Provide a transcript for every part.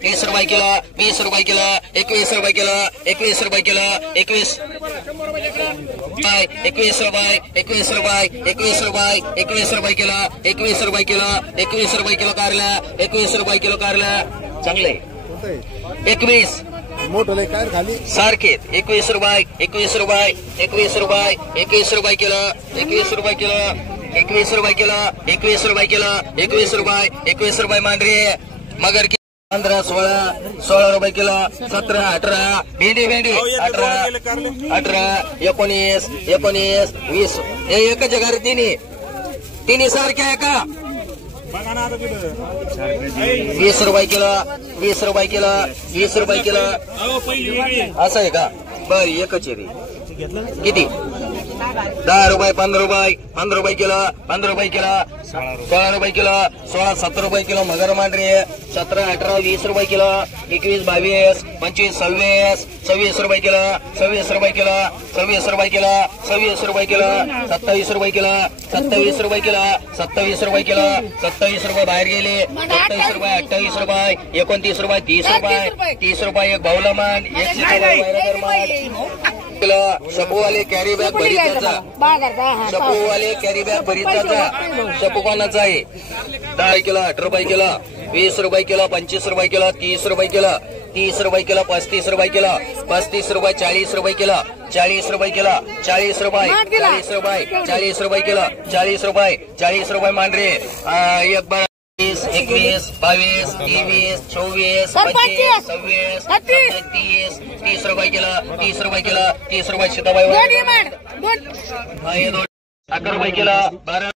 30 रुपये किलो 20 रुपये किलो 21 रुपये किलो 21 रुपये किलो 21 रुपये 21 रुपये 21 रुपये 21 रुपये 21 रुपये किलो 21 रुपये किलो 21 रुपये किलो कारला 21 रुपये किलो कारला चांगले 21 मोठं काय खाली सारखे 21 रुपये 21 रुपये 21 रुपये 21 रुपये किलो 21 रुपये किलो 21 रुपये किलो 21 रुपये किलो 21 रुपये 21 रुपये मांडरी मगर 15 16 रुपये किलो 17 18 भेंडी 18 19 20 हे एकच घर तिन्ही सारखे आहे का 20 रुपये किलो 20 रुपये किलो 20 रुपये किलो असं आहे का बर एकच आहे किती 10 रुपये 15 रुपये किलो 15 रुपये किलो 16 रुपये किलो 16 17 रुपये किलो मगर मांडरी 17 18 20 रुपये किलो 21 22 25 26 26 रुपये किलो 26 रुपये किलो 26 रुपये किलो 26 रुपये किलो 27 रुपये किलो 27 रुपये किलो 27 रुपये किलो 27 रुपये बाहेर गेले 27 रुपये 28 रुपये 29 रुपये 30 रुपये 30 रुपये एक बावला मान किलो शपूवाले कॅरी बॅग भरीत जायचा शपूवाले कॅरी बॅग भरीत जायचा शपू कोणाचा आहे 10 किलो 18 रुपये किलो 20 रुपये किलो 25 रुपये किलो 30 रुपये किलो 30 रुपये किलो 35 रुपये किलो 35 रुपये 40 रुपये किलो 40 रुपये किलो 40 रुपये 40 रुपये 40 रुपये किलो 40 रुपये 40 रुपये मांडरे एक बार 21 22 23 24 25 26 30 30 रुपये किलो 30 रुपये किलो 30 रुपये सीताबाई 11 रुपये किलो 12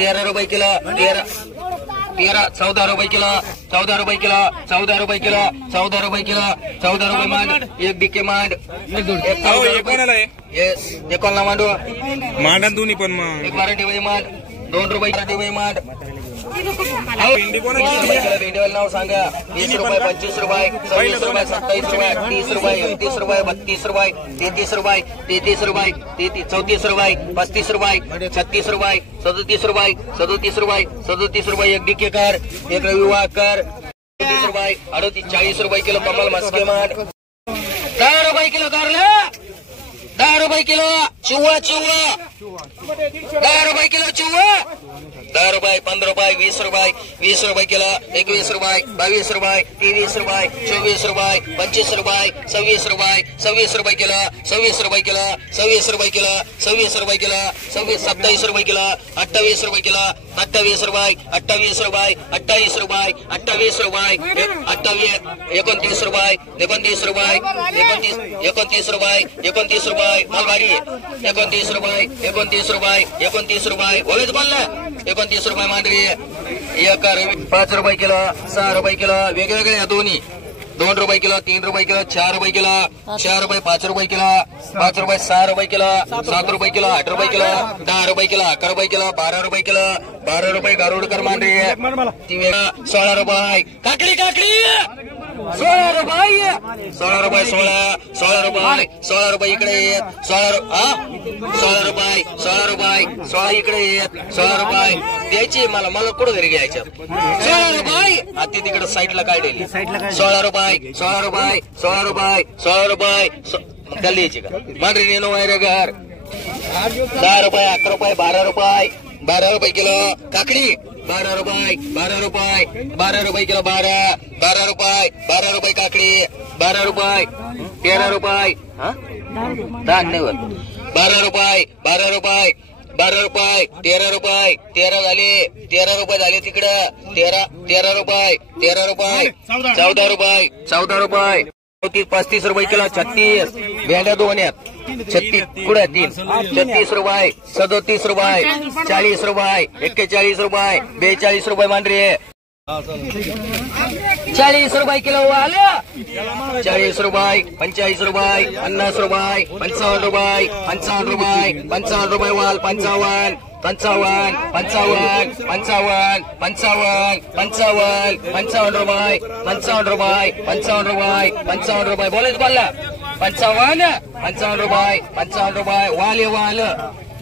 13 रुपये किलो 14 रुपये किलो 14 रुपये किलो 14 रुपये किलो 14 रुपये किलो 14 रुपये मांड एक डिके मांड एक कोणाला मांडू मांडा दोन्ही पण मग एक मराठी बाई मांड 2 रुपये मराठी बाई मांड भेंडीवाला नाव सांगा 20 रुपये 25 रुपये 26 रुपये 27 रुपये 30 रुपये 29 रुपये 32 रुपये 33 रुपये 33 रुपये 34 रुपये 35 रुपये 36 रुपये 37 रुपये 37 रुपये 37 रुपये एक डिके कर एक रविवार कर 30 रुपये 38 40 रुपये किलो कमल मस्के मांड 10 रुपये किलो कारला 10 रुपये किलो चुवा 10 रुपये किलो चुवा 10 रुपये 15 रुपये 20 रुपये 20 रुपये किलो 21 रुपये 22 रुपये 23 रुपये 24 रुपये 25 रुपये 26 रुपये 26 रुपये किलो 26 रुपये किलो 26 रुपये किलो 26 रुपये किलो 27 रुपये किलो 28 रुपये किलो 28 रुपये 28 रुपये 28 रुपये 28 रुपये 29 रुपये 29 रुपये 29 रुपये 29 रुपये मालवारी 29 रुपये 29 रुपये 29 रुपये बोलेच बोलला 29 रुपये मांडवी एक 5 रुपये किलो 6 रुपये किलो वेगवेगळे या दोन्ही 2 रुपये किलो 3 रुपये किलो 4 रुपये किलो 4 रुपये 5 रुपये किलो 5 रुपये 6 रुपये किलो 7 रुपये किलो 8 रुपये किलो 10 रुपये किलो 11 रुपये किलो 12 रुपये किलो 12 रुपये गारुडकर मांडवी 16 रुपये काकडी 16 रुपये 16 रुपये 16 रुपये 16 रुपये इकडे 16 रुपये 16 इकडे 16 रुपये द्यायची मला कुठं घरी घ्यायचं 16 रुपये आता तिकडे साईडला काढलेली 16 रुपये 16 रुपये 16 रुपये 16 रुपये त्याला द्यायची का मांडरी नेनो वगैरे घर 10 रुपये 11 रुपये 12 रुपये किलो काकडी 12 रुपये 12 रुपये किलो 12 रुपये काकडी 12 रुपये 13 रुपये धान्यवर 12 रुपये 12 रुपये 13 रुपये 13 झाले 13 रुपये झाले तिकडं 13 रुपये 14 रुपये 35 रुपये किलो 36 भेंड्या 2 आहेत 36 कुठे 3 36 रुपये 37 रुपये 40 रुपये 41 रुपये 42 रुपये मांडरी 40 रुपये किलो आलं 40 रुपये 45 रुपये 50 रुपये 55 रुपये 55 रुपये वाल 55 55 55 55 55 55 रुपये 55 रुपये बोलेच बोलला 55 रुपये वाल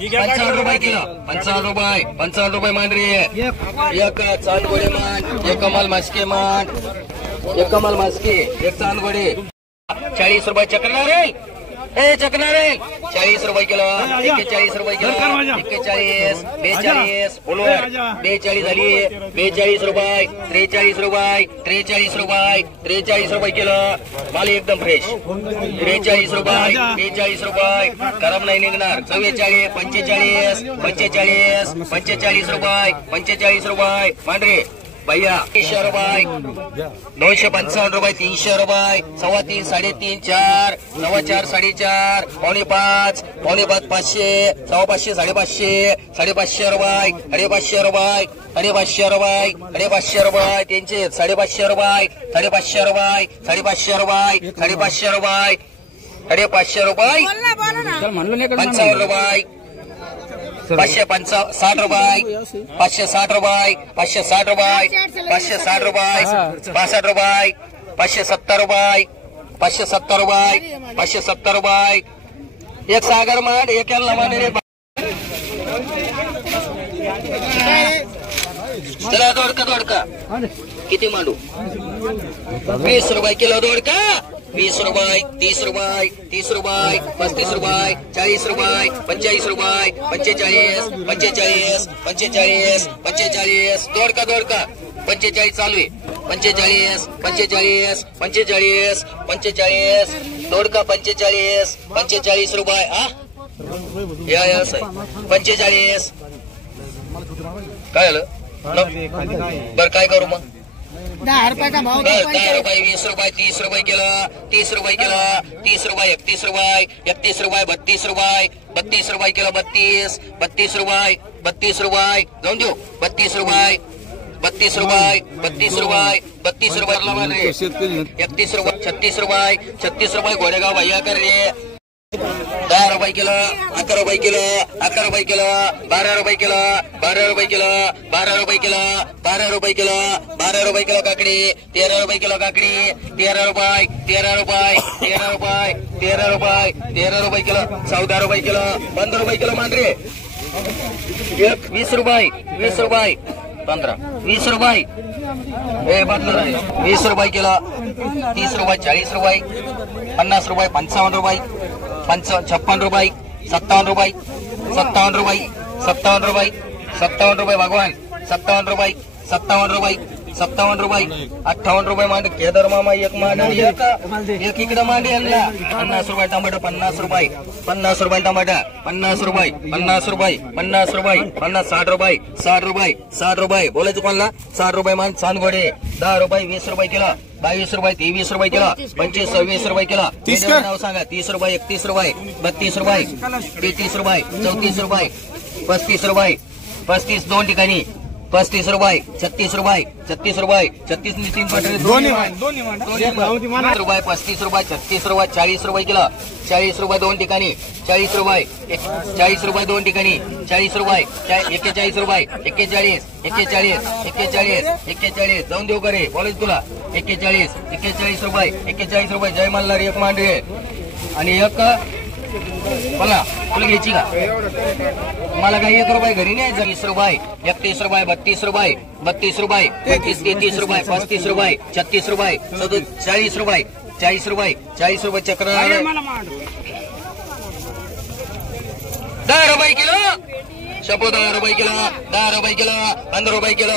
55 रुपये किलो 55 रुपये मांडरी एक चांदगोळे मान एक कमाल मस्के मान एक कमल मास्की, एक चांदगोडे 40 रुपये चकणारे, ए चकणारे 40 रुपये किलो, 41 रुपये किलो, 41, 42 उलवर 42 झाली, 42 रुपये, 43 रुपये, 43 रुपये, 43 रुपये किलो, माल एकदम फ्रेश 43 रुपये, 43 रुपये, गरम नाही निघणार 44, 45, 45, 45 रुपये, 45 रुपये मांडरे भैया 300 रुपये, 255 रुपये, 300 रुपये, 3.25, 3.5, 4, 4.25, 4.5, 4.5, 500, 500, 550, 550 रुपये, 550 रुपये, 550 रुपये, 550 रुपये, त्यांचे 550 रुपये, 550 रुपये, 550 रुपये, 550 रुपये, 550 रुपये, 55 रुपये, 560 रुपये, 560 रुपये, 560 रुपये, 560 रुपये, 65 रुपये, 570 रुपये, 570 रुपये, 570 रुपये, एक सागर मांड एक रे चला दोडका किती मांडू 20 रुपये किलो दोडका, 20 रुपये, 30 रुपये, 30 रुपये, 35 रुपये, 40 रुपये, 45 रुपये, 45, 45, 45, 45 दोडका 45 चालू आहे 45, 45, 45, 45 दोडका 45, 45 रुपये हा या 45 काय झालं बरं काय करू मग 10 रुपये का भाव 10 रुपये, 20 रुपये, 30 रुपये किलो, 30 रुपये किलो, 30 रुपये, 31 रुपये, 31 रुपये, 32 रुपये, 32 रुपये किलो, 32, 32 रुपये, 32 रुपये जाऊन देऊ 32 रुपये, 32 रुपये, 32 रुपये, 32 रुपये 31 रुपये, 36 रुपये, 36 रुपये घोडेगाव भैया कर रे 10 रुपये किलो, 11 रुपये किलो, 11 रुपये किलो, 12 रुपये किलो, 12 रुपये किलो, 12 रुपये किलो, 12 रुपये किलो, 12 रुपये किलो काकडी, 13 रुपये किलो काकडी, 13 रुपये, 13 रुपये, 13 रुपये, 13 रुपये, 13 रुपये किलो, 14 रुपये किलो, 15 रुपये किलो मांडरे 20 रुपये, 20 रुपये, 15, 20 रुपये, 20 रुपये किलो, 30 रुपये, 40 रुपये, 50 रुपये, 55 रुपये, 56 रुपये, 57 रुपये, 57 रुपये, 57 रुपये, 57 रुपये भगवान 57 रुपये, 57 रुपये, 57 रुपये, 58 रुपये मांड केदार मामा एक मांड एक इकडे मांड यांना 50 रुपये टमाटर 50 रुपये, 50 रुपये टमाटर 50 रुपये, 50 रुपये, 50 रुपये, 50, 60 रुपये, 60 रुपये, 60 रुपये बोलायचं कोणाला 60 रुपये मान चांदगोडे 10 रुपये, 20 रुपये किलो, 22 रुपये, 23 रुपये किलो, 25, 26 रुपये किलो, नाव सांगा 30 रुपये, 31 रुपये, 32 रुपये, 33 रुपये, 34 रुपये, 35 रुपये, 35 दोन ठिकाणी 35 रुपये, 36 रुपये, 36 रुपये, 36 ने 3 पटरे रुपये, 35 रुपये, 36 रुपये, 40 रुपये किलो, 40 रुपये दोन ठिकाणी 40 रुपये, 40 रुपये दोन ठिकाणी 40 रुपये, 41 रुपये, 41, 41, 41, 41 जाऊन देऊ करे बोलायचं तुला 41, 41 रुपये, 41 रुपये जय मल्हार एक मांडवे आणि एक बोला तुला घ्यायची का मला काही 1 रुपये घरी न्यायचं 20 रुपये, 31 रुपये, 32 रुपये, 32 रुपये, 33, 33 रुपये, 35 रुपये, 36 रुपये, 40 रुपये, 40 रुपये, 40 रुपये चक्र 10 रुपये किलो शपू 10 रुपये किलो, 10 रुपये किलो, 15 रुपये किलो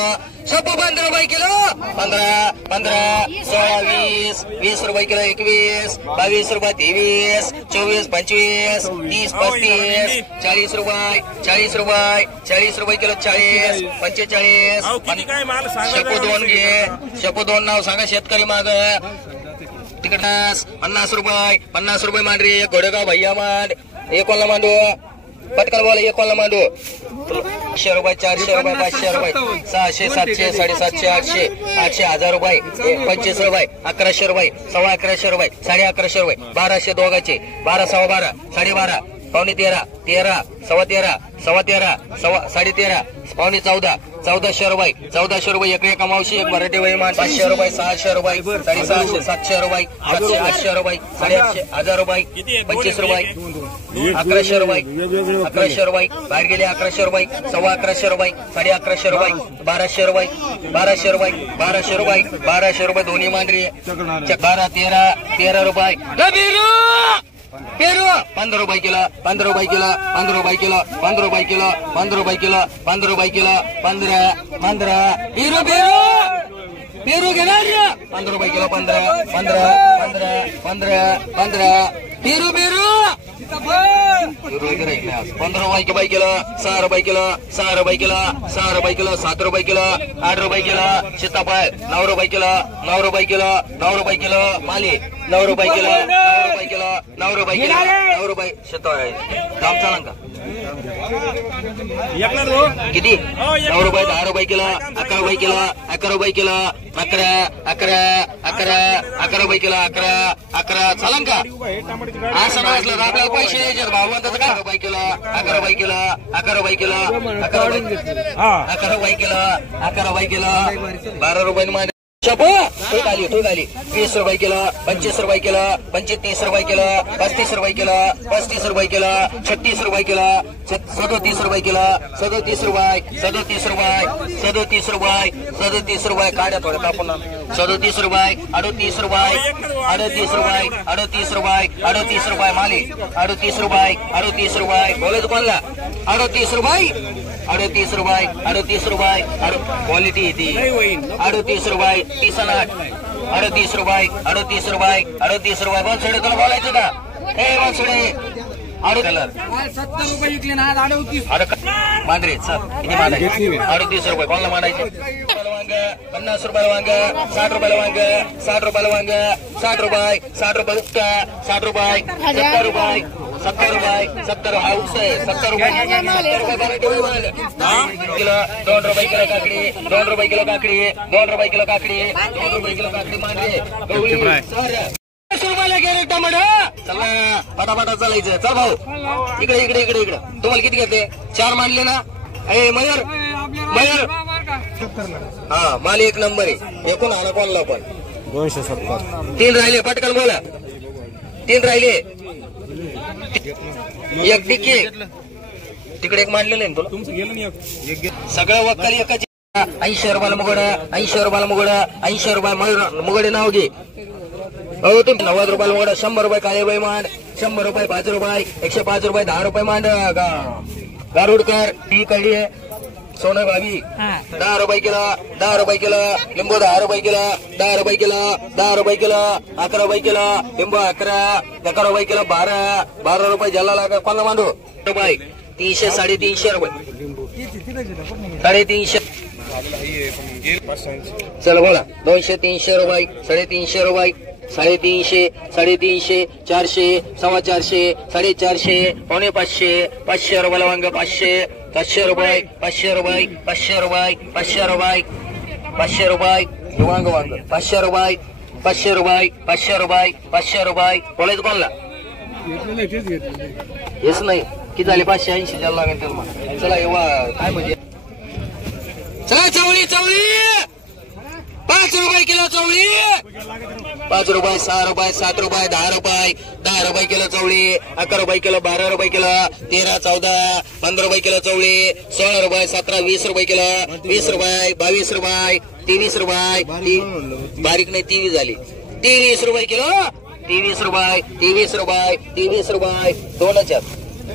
शपू 15 रुपये किलो 15, 15, 16, 20, 20 रुपये किलो 21, 22 रुपये 23, 24, 25, 30, 35, 40 रुपये, 40 रुपये, 40 रुपये किलो 40, 45 शपू 2 घे शपू 2 नाव सांगा शेतकरी माग तिकड 50 रुपये, 50 रुपये मांडरी घोडेगाव भैया मांड एक कोणला मांडू पटकन बोला एक कोणला मांडू 500 रुपये, 400 रुपये, 500 रुपये, 600, 700, 750, 800, 800, 1000 रुपये, 25 रुपये, 1100 रुपये, 11.5 रुपये, 11.5 रुपये, 1200 दोघाचे 12, 12.5, 12.5, पावणे 13, 13, सव्वा 13, सव्वा 13, साडे 13, पावणे 14, 1400 रुपये, 1400 रुपये. एक एका मावशी एक मराठी वैमान. 500 रुपये, 600 रुपये, 650, 700 रुपये, 700, 800 रुपये, 850, 1000 रुपये, 25 रुपये, 1100 रुपये, 1100 रुपये. बाहेर गेले 1100 रुपये, 11.25 रुपये, 11.5 रुपये, 1200 रुपये, 1200 रुपये, 1200 रुपये, 1200 रुपये. दोन्ही मांडरी 12, 13 रुपये. पेरू 15 रुपये किलो, 15 रुपये किलो, 15 रुपये किलो, 15 रुपये किलो, 15 रुपये किलो, 15 रुपये किलो, 15 पेरू पेरू पेरू घेणार 15 रुपये किलो, 15 पेरू पेरू 15 रुपये किलो, 6 रुपये किलो, 6 रुपये किलो, 6 रुपये किलो, 7 रुपये किलो, 8 रुपये किलो. सीताफळ 9 रुपये किलो, 9 रुपये किलो, 9 रुपये किलो. माली 9 रुपये किलो, 9 रुपये किलो, 9 रुपये किलो, 9 रुपये. सीताफळ दाम चालन का किती? 9 रुपये, 10 रुपये किलो, 11 रुपये किलो, 11 रुपये किलो, 11 रुपये किलो, 11 चालन का? असं नसलं तर आपल्याला पैसे द्यायचे भाव म्हणतात का? 11 रुपये किलो, 11 रुपये किलो, 11 रुपये किलो, 11 रुपये किलो, 11 रुपये किलो, 12 रुपये. शपो तो खाली 20 रुपये किलो, 25 रुपये किलो, 25 रुपये किलो, 35 रुपये किलो, 35 रुपये किलो, 36 रुपये किलो, 37 रुपये किलो, 37 रुपये, 37 रुपये, 37 रुपये, 37 रुपये. काढ्या थोड्या आपण 37 रुपये, 38 रुपये, 38 रुपये, 38 रुपये, 38 रुपये. माली 38 रुपये, 38 रुपये. बोलायचं कोणला? 38 रुपये, 38 रुपये, 38 रुपये. क्वालिटी ती 38 रुपये, 30 आणि 8, 38 रुपये, 38 रुपये, 38 रुपये. बनसोडे तुला बोलायचं का? हे बनसोडे 70 रुपये विकले ना. मांजरे किती मांडायचे? 38 रुपये. कोणाला मांडायचे? 50 रुपयाला वांग, 60 रुपयाला वांग, 60 रुपयाला वांग, 60 रुपये, 60 रुपये उपटा, 60 रुपये, 70 रुपये, 70 रुपये, 70 हा उपस आहे. 70 रुपये, 70 रुपये किलो. 2 रुपये किलो काकडी, 2 रुपये किलो काकडी, 2 रुपये किलो काकडी, 2 रुपये किलो काकडी. मांडरे गवळी 100 रुपयाला गेले टमाटो. चला फटाफटा चालायचं. चल भाऊ इकडे इकडे इकडे इकडे. तुम्हाला किती घेतले? 4 मांडले ना. ए मयूर मयूर हा माल 1 नंबर आहे. एकूण आणा कोणला पण 270. 3 राहिले. पटकन बोला. 3 राहिले. एक टिके तिकडे एक मांडलेलं आहे तुला. तुमचं गेलं नाही सगळं वक्कल एकाची. 80 रुपयाला मुगड, 80 रुपयाला मुगड, 80 रुपये मयूर मुगडे नाव घे. हो तुम्ही 90 रुपयाला मुगड, 100 रुपये काळे बाई मांड, 100 रुपये 5 रुपये, 105 रुपये 10 रुपये मांड. गारुडकर ती कळली आहे. सोनं भाभी 10 रुपये किलो, 10 रुपये किलो. लिंबू 10 रुपये किलो, 10 रुपये किलो, 10 रुपये किलो, 11 रुपये किलो. लिंबू 11 रुपये किलो, 12 रुपये ज्याला लागा. कोणाला मांडू रुपये 300, 350 रुपये, 350. चला बोला 200, 300 रुपये, 350 रुपये, 350, 350, 400, 450, 450, पावणे 500, 500 रुपयाला वांग. 500, 500 रुपये, 500 रुपये, 500 रुपये, 500 रुपये, 500 रुपये. वांग वांग 500 रुपये, 500 रुपये, 500 रुपये, 500 रुपये. बोलायचं कोणला? हेच नाही किती झाले? 580 द्यायला लागेल त्याला. चला एव्हा काय म्हणजे. चला चवळी 5 रुपये किलो चवळी. 5 रुपये, 6 रुपये, 7 रुपये, 10 रुपये, 10 रुपये किलो चवळी. 11 रुपये किलो, 12 रुपये किलो, 13, 14, 15 रुपये किलो चवळी. 16 रुपये, 17, 20 रुपये किलो, 20 रुपये, 22 रुपये, 23 रुपये. बारीक नाही 23 झाली. 23 रुपये किलो, 23 रुपये, 23 रुपये, 23 रुपये.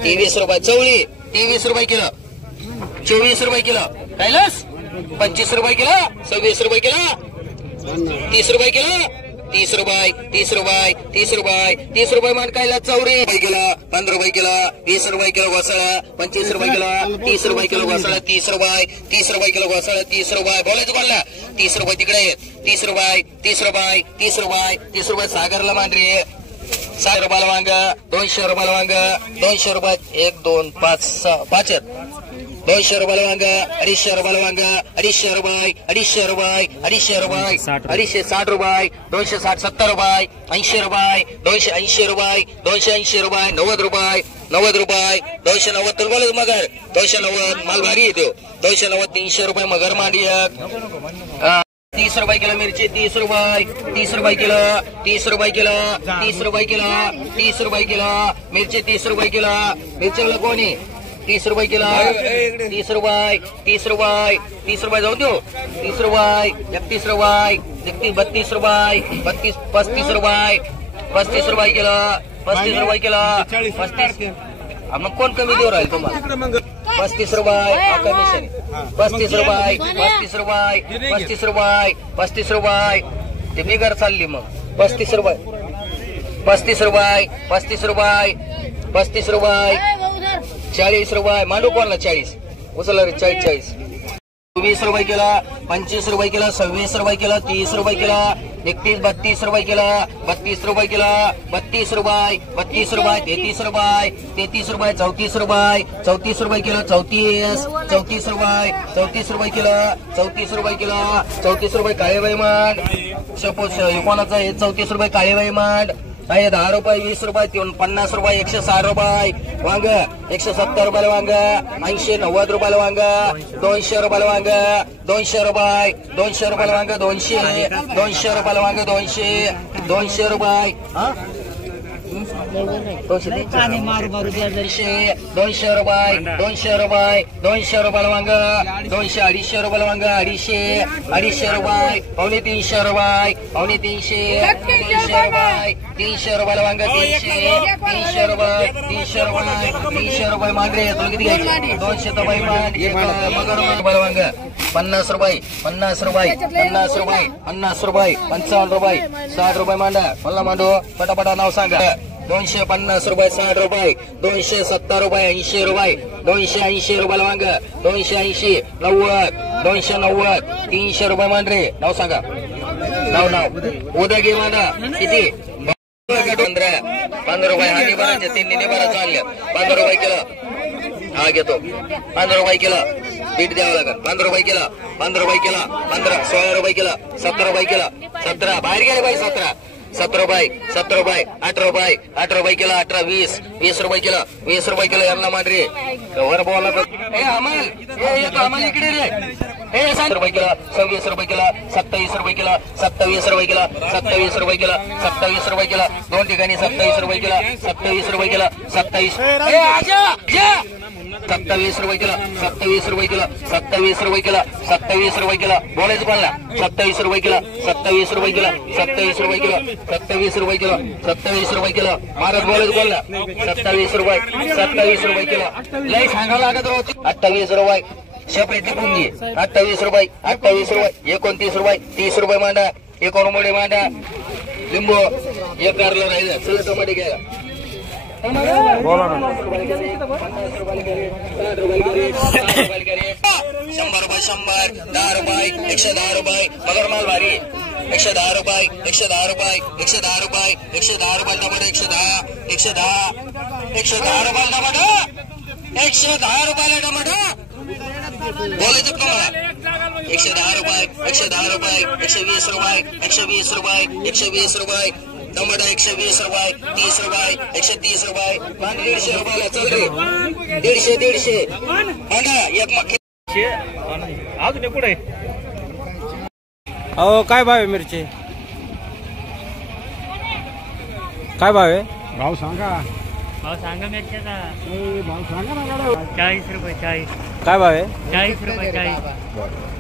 23 रुपये चवळी. 23 रुपये किलो, 24 रुपये किलो. कैलास 25 रुपये किलो, 26 रुपये किलो, 30 रुपये किलो, 30 रुपये, 30 रुपये, 30 रुपये, 30 रुपये मान कैलास. 4 किलो, 15 रुपये किलो, 20 रुपये किलो घोसाळा, 25 रुपये किलो, 30 रुपये किलो घोसाळा, 30 रुपये, 30 रुपये किलो घोसाळा, 30 रुपये. बोलायचं कोणला? 30 रुपये तिकडे. 30 रुपये, 30 रुपये, 30 रुपये, 30 रुपये. सागरला मांडरे 60 रुपयाला वांग, 200 रुपयाला वांग, 200 रुपये. 1, 2, 5, 6, 5. 200 रुपयाला वांग, 250 रुपयाला वांग, 250 रुपये, 250 रुपये, 250 रुपये, 260 रुपये, 260, 70 रुपये, 80 रुपये, 280 रुपये, 280 रुपये, 90 रुपये. 90 रुपये 290 तर बोलत मगर 290 माल भारी येतो 290 300 रुपये मगर मांडी 30 रुपये किलो मिरची 30 रुपये किलो 30 रुपये किलो 30 रुपये किलो 30 रुपये किलो मिरची 30 रुपये किलो मिरची कोणी 30 रुपये किलो 30 रुपये जाऊ दो 30 रुपये 31 रुपये 32 रुपये 35 रुपये 35 रुपये किलो 35 रुपये किलो 35 मग कोण कमी देऊ राहील तुम्हाला 35 रुपये कमिशन 35 रुपये 35 रुपये 35 रुपये 35 रुपये ते बिगर चालली मग 35 रुपये 35 रुपये 35 रुपये 35 रुपये 40 रुपये मांडू कोणला 40 उचला रे 40 20 रुपये किलो 25 रुपये किलो 26 रुपये किलो 30 रुपये किलो 31 32 रुपये किलो 32 रुपये किलो 32 रुपये 32 रुपये 33 रुपये 33 रुपये 34 रुपये 34 रुपये किलो 34 रुपये 34 रुपये किलो 34 रुपये किलो 34 रुपये काळे बैमांड सपोज कोणाचं हे 34 रुपये काळे बैमांड आहे 10 रुपये 20 रुपये 50 रुपये 160 रुपये वांग 170 रुपयाला वांग 80 90 रुपयाला वांग 200 रुपयाला वांग 200 रुपयाला वांग 200 रुपयाला वांग 200 रुपये 200 रुपयाला वांग 200 250 रुपयाला वांग 250 रुपये पावणे 300 रुपये पावणे 300 रुपयाला वांग 300 रुपये मांडरे तुला किती घ्यायचे 200 रुपये मांड मगर रुपयाला वांग 50 रुपये 50 रुपये 50 रुपये 50 रुपये 55 रुपये 60 रुपये मांडा मला मांडू पटापटा नाव सांगा 250 रुपये 60 रुपये 270 रुपये 80 रुपये 280 रुपयाला वांग 280 90 290 300 रुपये मांडरे नाव सांगा नाव उद्या घे मांडा किती 15 रुपये हानी भरायचे 3 भरा चालले 15 रुपये किलो हा घेतो 15 रुपये किलो बीट द्यावं लागेल 15 रुपये किलो 15 रुपये किलो 15 16 रुपये किलो 17 रुपये किलो 17 बाहेर गेले बाई 17 रुपये 18 रुपये किलो 18 20 रुपये किलो 20 रुपये किलो यांना मांडरे वर बोला अमल इकडे रे 7 रुपये किलो 26 रुपये किलो 27 रुपये किलो 27 रुपये किलो 27 रुपये किलो 27 रुपये किलो दोन ठिकाणी 27 रुपये किलो 27 रुपये किलो 27 27 रुपये किलो 27 रुपये किलो 27 रुपये किलो 27 रुपये किलो बोलायचं कोणाला 27 रुपये किलो 27 रुपये किलो 27 रुपये किलो 27 रुपये किलो 27 रुपये किलो महाराज बोलायचं कोणाला 27 रुपये किलो लय सांगावं लागत राहते 28 रुपये सेपरेट टिपून घे 28 रुपये 29 रुपये 30 रुपये मांडा 1 रुपये मांडा लिंबू 1 कारला राहिलं सगळं टोमॅटो घ्या बोला ना 100 रुपये 100 10 रुपये 110 रुपये मगर माल भारी 110 रुपये 110 रुपये 110 रुपये 110 रुपये टमाटर 110 रुपये टमाटर 110 रुपयाला टमाटर बोलायचं तुम्हाला 110 रुपये 110 रुपये 120 रुपये 120 रुपये 120 रुपये टमाटर 120 रुपये 30 रुपये 130 रुपये 150 रुपयाला चल रे 150 मांडा एक मक्के अजून पुढे अहो काय भाव आहे मिरची काय भाव आहे भाव सांगा मिरच्याचा भाव सांगा ना 40 रुपये 40 काय भाव आहे 40 रुपये 40